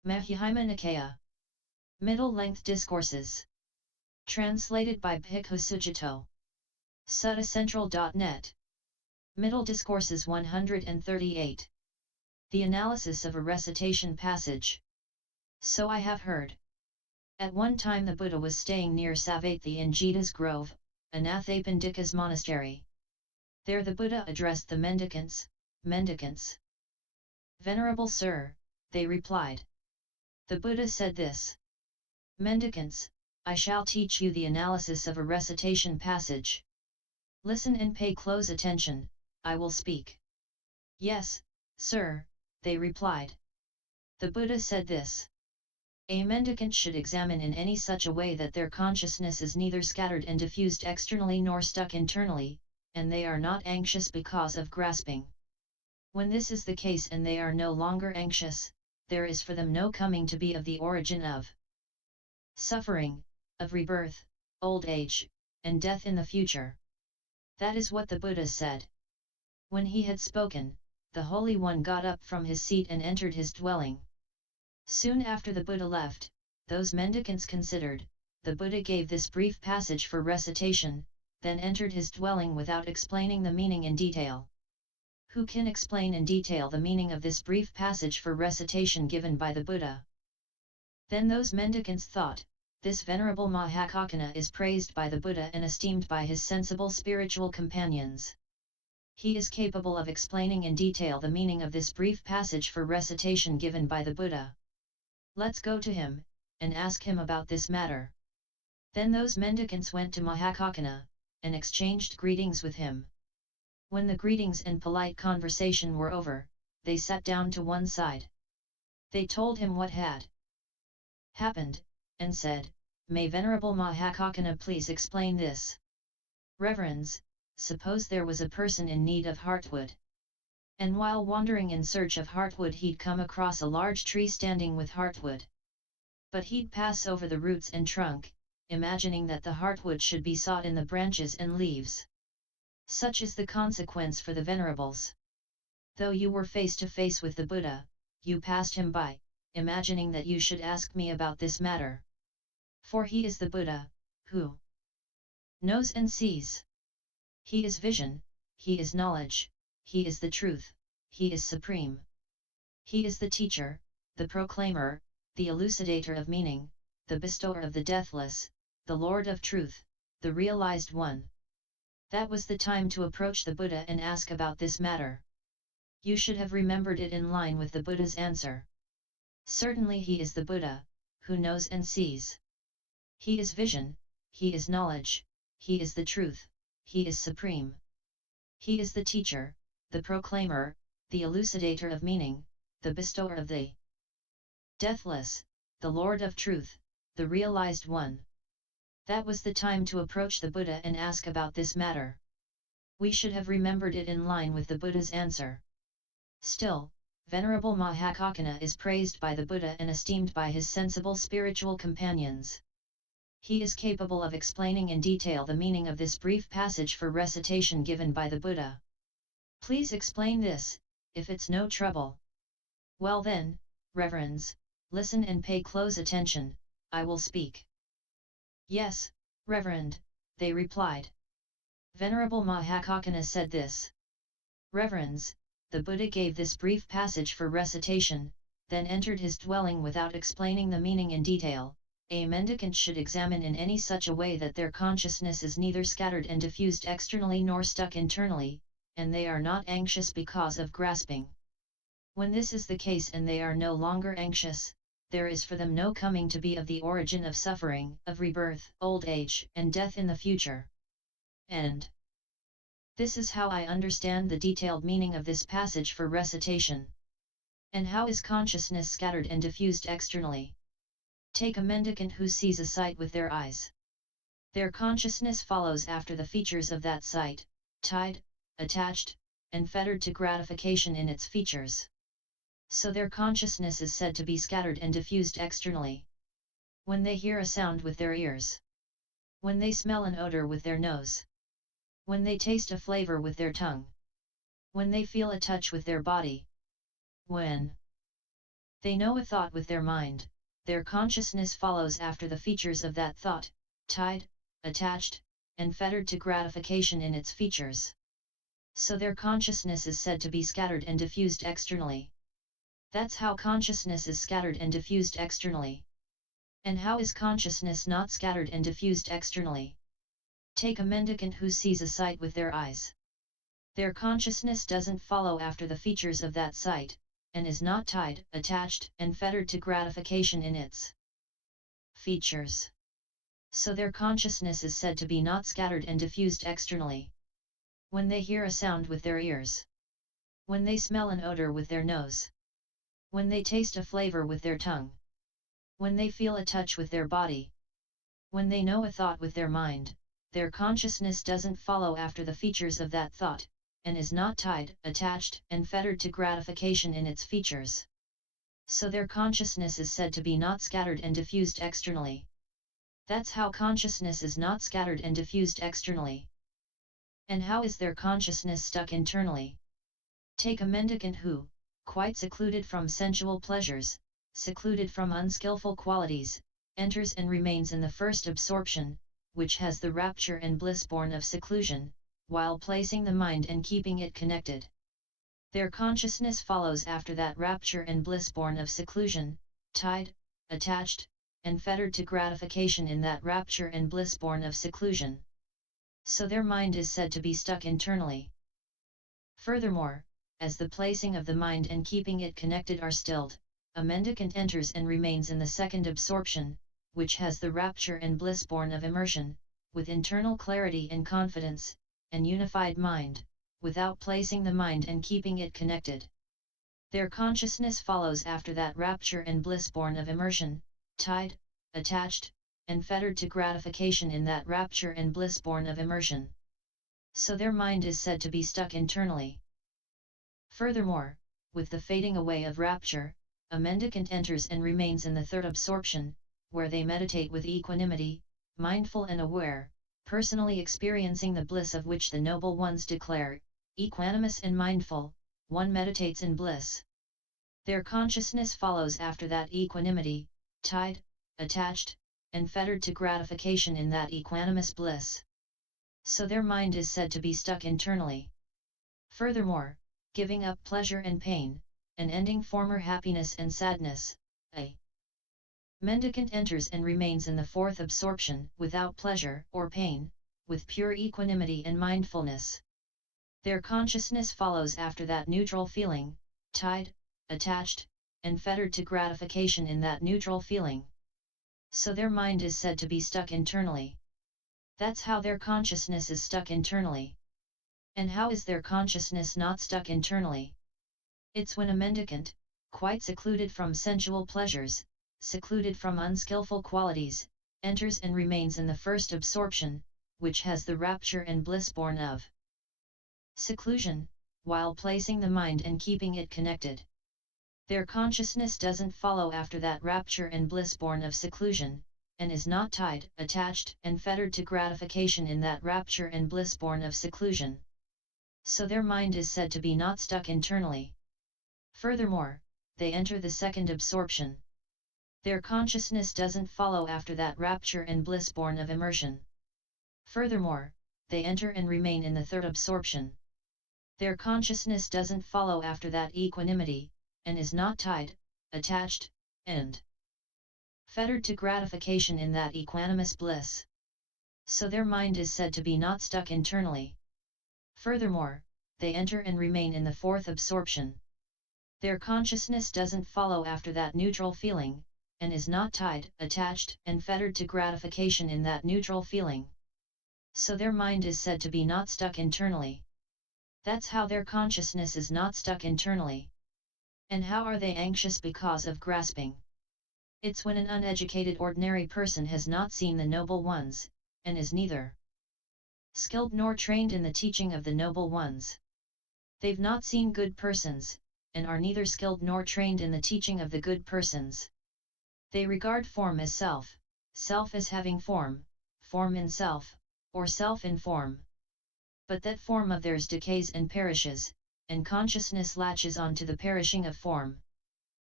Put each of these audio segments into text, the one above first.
Majjhima Nikaya. Middle-length discourses. Translated by Bhikkhu Sujato. Suttacentral.net. Middle Discourses 138. The analysis of a recitation passage. So I have heard. At one time the Buddha was staying near Savatthi in Jeta's Grove, Anathapindika's monastery. There the Buddha addressed the mendicants. Venerable Sir, they replied. The Buddha said this. Mendicants, I shall teach you the analysis of a recitation passage. Listen and pay close attention, I will speak. Yes, sir, they replied. The Buddha said this. A mendicant should examine in any such a way that their consciousness is neither scattered and diffused externally nor stuck internally, and they are not anxious because of grasping. When this is the case and they are no longer anxious, there is for them no coming to be of the origin of suffering, of rebirth, old age, and death in the future. That is what the Buddha said. When he had spoken, the Holy One got up from his seat and entered his dwelling. Soon after the Buddha left, those mendicants considered, the Buddha gave this brief passage for recitation, then entered his dwelling without explaining the meaning in detail. Who can explain in detail the meaning of this brief passage for recitation given by the Buddha? Then those mendicants thought, this Venerable Mahakaccana is praised by the Buddha and esteemed by his sensible spiritual companions. He is capable of explaining in detail the meaning of this brief passage for recitation given by the Buddha. Let's go to him, and ask him about this matter. Then those mendicants went to Mahakaccana, and exchanged greetings with him. When the greetings and polite conversation were over, they sat down to one side. They told him what had happened, and said, May Venerable Mahakaccana please explain this. Reverends, suppose there was a person in need of heartwood. And while wandering in search of heartwood he'd come across a large tree standing with heartwood. But he'd pass over the roots and trunk, imagining that the heartwood should be sought in the branches and leaves. Such is the consequence for the venerables. Though you were face to face with the Buddha, you passed him by, imagining that you should ask me about this matter. For he is the Buddha, who knows and sees. He is vision, he is knowledge, he is the truth, he is supreme. He is the teacher, the proclaimer, the elucidator of meaning, the bestower of the deathless, the Lord of truth, the realized one. That was the time to approach the Buddha and ask about this matter. You should have remembered it in line with the Buddha's answer. Certainly he is the Buddha, who knows and sees. He is vision, he is knowledge, he is the truth, he is supreme. He is the teacher, the proclaimer, the elucidator of meaning, the bestower of the deathless, the Lord of truth, the realized one. That was the time to approach the Buddha and ask about this matter. We should have remembered it in line with the Buddha's answer. Still, Venerable Mahakaccana is praised by the Buddha and esteemed by his sensible spiritual companions. He is capable of explaining in detail the meaning of this brief passage for recitation given by the Buddha. Please explain this, if it's no trouble. Well then, reverends, listen and pay close attention, I will speak. Yes, Reverend, they replied. Venerable Mahakaccana said this. Reverends, the Buddha gave this brief passage for recitation, then entered his dwelling without explaining the meaning in detail. A mendicant should examine in any such a way that their consciousness is neither scattered and diffused externally nor stuck internally, and they are not anxious because of grasping. When this is the case and they are no longer anxious, there is for them no coming to be of the origin of suffering, of rebirth, old age, and death in the future. And this is how I understand the detailed meaning of this passage for recitation. And how is consciousness scattered and diffused externally? Take a mendicant who sees a sight with their eyes. Their consciousness follows after the features of that sight, tied, attached, and fettered to gratification in its features. So their consciousness is said to be scattered and diffused externally. When they hear a sound with their ears. When they smell an odor with their nose. When they taste a flavor with their tongue. When they feel a touch with their body. When They know a thought with their mind, their consciousness follows after the features of that thought, tied, attached, and fettered to gratification in its features. So their consciousness is said to be scattered and diffused externally. That's how consciousness is scattered and diffused externally. And how is consciousness not scattered and diffused externally? Take a mendicant who sees a sight with their eyes. Their consciousness doesn't follow after the features of that sight, and is not tied, attached, and fettered to gratification in its features. So their consciousness is said to be not scattered and diffused externally. When they hear a sound with their ears, when they smell an odor with their nose, when they taste a flavor with their tongue, when they feel a touch with their body, when they know a thought with their mind, their consciousness doesn't follow after the features of that thought, and is not tied, attached, and fettered to gratification in its features. So their consciousness is said to be not scattered and diffused externally. That's how consciousness is not scattered and diffused externally. And how is their consciousness stuck internally? Take a mendicant who, quite secluded from sensual pleasures, secluded from unskillful qualities, enters and remains in the first absorption, which has the rapture and bliss born of seclusion, while placing the mind and keeping it connected. Their consciousness follows after that rapture and bliss born of seclusion, tied, attached, and fettered to gratification in that rapture and bliss born of seclusion. So their mind is said to be stuck internally. Furthermore, as the placing of the mind and keeping it connected are stilled, a mendicant enters and remains in the second absorption, which has the rapture and bliss born of immersion, with internal clarity and confidence, and unified mind, without placing the mind and keeping it connected. Their consciousness follows after that rapture and bliss born of immersion, tied, attached, and fettered to gratification in that rapture and bliss born of immersion. So their mind is said to be stuck internally. Furthermore, with the fading away of rapture, a mendicant enters and remains in the third absorption, where they meditate with equanimity, mindful and aware, personally experiencing the bliss of which the noble ones declare, equanimous and mindful, one meditates in bliss. Their consciousness follows after that equanimity, tied, attached, and fettered to gratification in that equanimous bliss. So their mind is said to be stuck internally. Furthermore, giving up pleasure and pain, and ending former happiness and sadness, a mendicant enters and remains in the fourth absorption without pleasure or pain, with pure equanimity and mindfulness. Their consciousness follows after that neutral feeling, tied, attached, and fettered to gratification in that neutral feeling. So their mind is said to be stuck internally. That's how their consciousness is stuck internally. And how is their consciousness not stuck internally? It's when a mendicant, quite secluded from sensual pleasures, secluded from unskillful qualities, enters and remains in the first absorption, which has the rapture and bliss born of seclusion, while placing the mind and keeping it connected. Their consciousness doesn't follow after that rapture and bliss born of seclusion, and is not tied, attached, and fettered to gratification in that rapture and bliss born of seclusion. So their mind is said to be not stuck internally. Furthermore, they enter the second absorption. Their consciousness doesn't follow after that rapture and bliss born of immersion. Furthermore, they enter and remain in the third absorption. Their consciousness doesn't follow after that equanimity, and is not tied, attached, and fettered to gratification in that equanimous bliss. So their mind is said to be not stuck internally. Furthermore, they enter and remain in the fourth absorption. Their consciousness doesn't follow after that neutral feeling, and is not tied, attached, and fettered to gratification in that neutral feeling. So their mind is said to be not stuck internally. That's how their consciousness is not stuck internally. And how are they anxious because of grasping? It's when an uneducated ordinary person has not seen the noble ones, and is neither skilled nor trained in the teaching of the noble ones. They've not seen good persons, and are neither skilled nor trained in the teaching of the good persons. They regard form as self, self as having form, form in self, or self in form. But that form of theirs decays and perishes, and consciousness latches on to the perishing of form.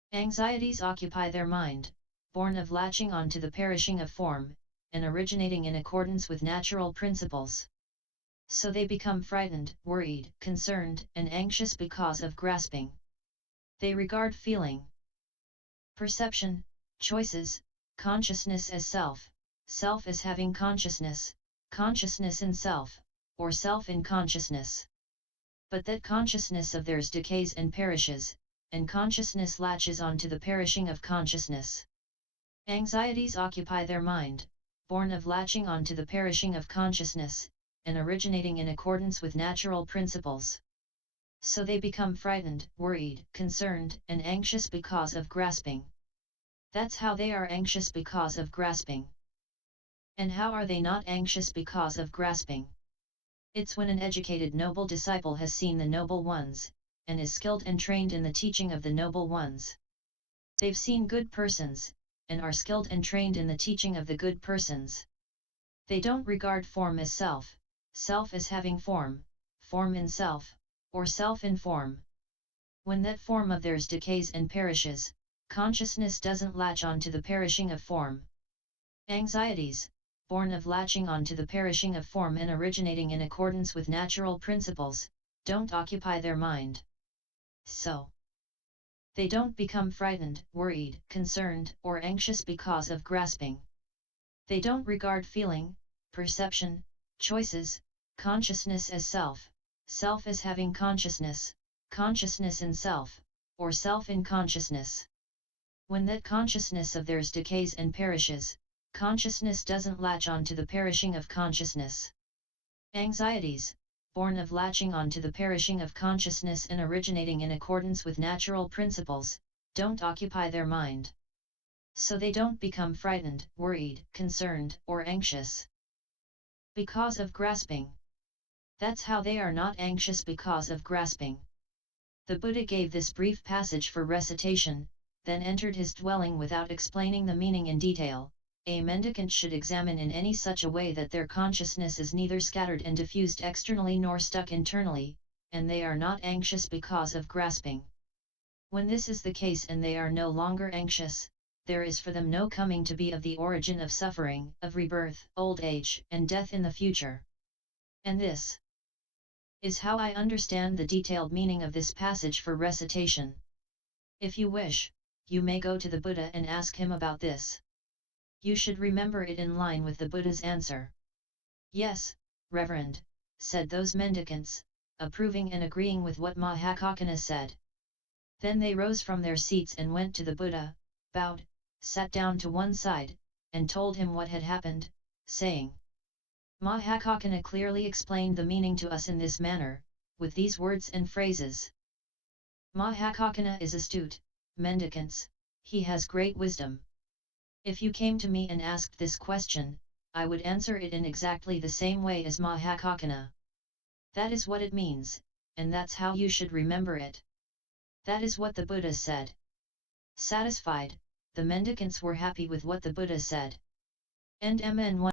Anxieties occupy their mind, born of latching on to the perishing of form, and originating in accordance with natural principles. So they become frightened, worried, concerned, and anxious because of grasping. They regard feeling, perception, choices, consciousness as self, self as having consciousness, consciousness in self, or self in consciousness. But that consciousness of theirs decays and perishes, and consciousness latches on to the perishing of consciousness. Anxieties occupy their mind, born of latching on to the perishing of consciousness, and originating in accordance with natural principles. So they become frightened, worried, concerned, and anxious because of grasping. That's how they are anxious because of grasping. And how are they not anxious because of grasping? It's when an educated noble disciple has seen the noble ones, and is skilled and trained in the teaching of the noble ones. They've seen good persons, and are skilled and trained in the teaching of the good persons. They don't regard form as self, self as having form, form in self, or self in form. When that form of theirs decays and perishes, consciousness doesn't latch on to the perishing of form. Anxieties, born of latching on to the perishing of form and originating in accordance with natural principles, don't occupy their mind. So, they don't become frightened, worried, concerned, or anxious because of grasping. They don't regard feeling, perception, choices, consciousness as self, self as having consciousness, consciousness in self, or self in consciousness. When that consciousness of theirs decays and perishes, consciousness doesn't latch on to the perishing of consciousness. Anxieties, born of latching on to the perishing of consciousness and originating in accordance with natural principles, don't occupy their mind. So they don't become frightened, worried, concerned, or anxious because of grasping. That's how they are not anxious because of grasping. The Buddha gave this brief passage for recitation, then entered his dwelling without explaining the meaning in detail. A mendicant should examine in any such a way that their consciousness is neither scattered and diffused externally nor stuck internally, and they are not anxious because of grasping. When this is the case and they are no longer anxious, there is for them no coming to be of the origin of suffering, of rebirth, old age, and death in the future. And this is how I understand the detailed meaning of this passage for recitation. If you wish, you may go to the Buddha and ask him about this. You should remember it in line with the Buddha's answer. Yes, Reverend, said those mendicants, approving and agreeing with what Mahakaccana said. Then they rose from their seats and went to the Buddha, bowed, sat down to one side, and told him what had happened, saying, Mahakaccana clearly explained the meaning to us in this manner, with these words and phrases. Mahakaccana is astute, mendicants, he has great wisdom. If you came to me and asked this question, I would answer it in exactly the same way as Mahakaccana. That is what it means, and that's how you should remember it. That is what the Buddha said. Satisfied, the mendicants were happy with what the Buddha said. End MN1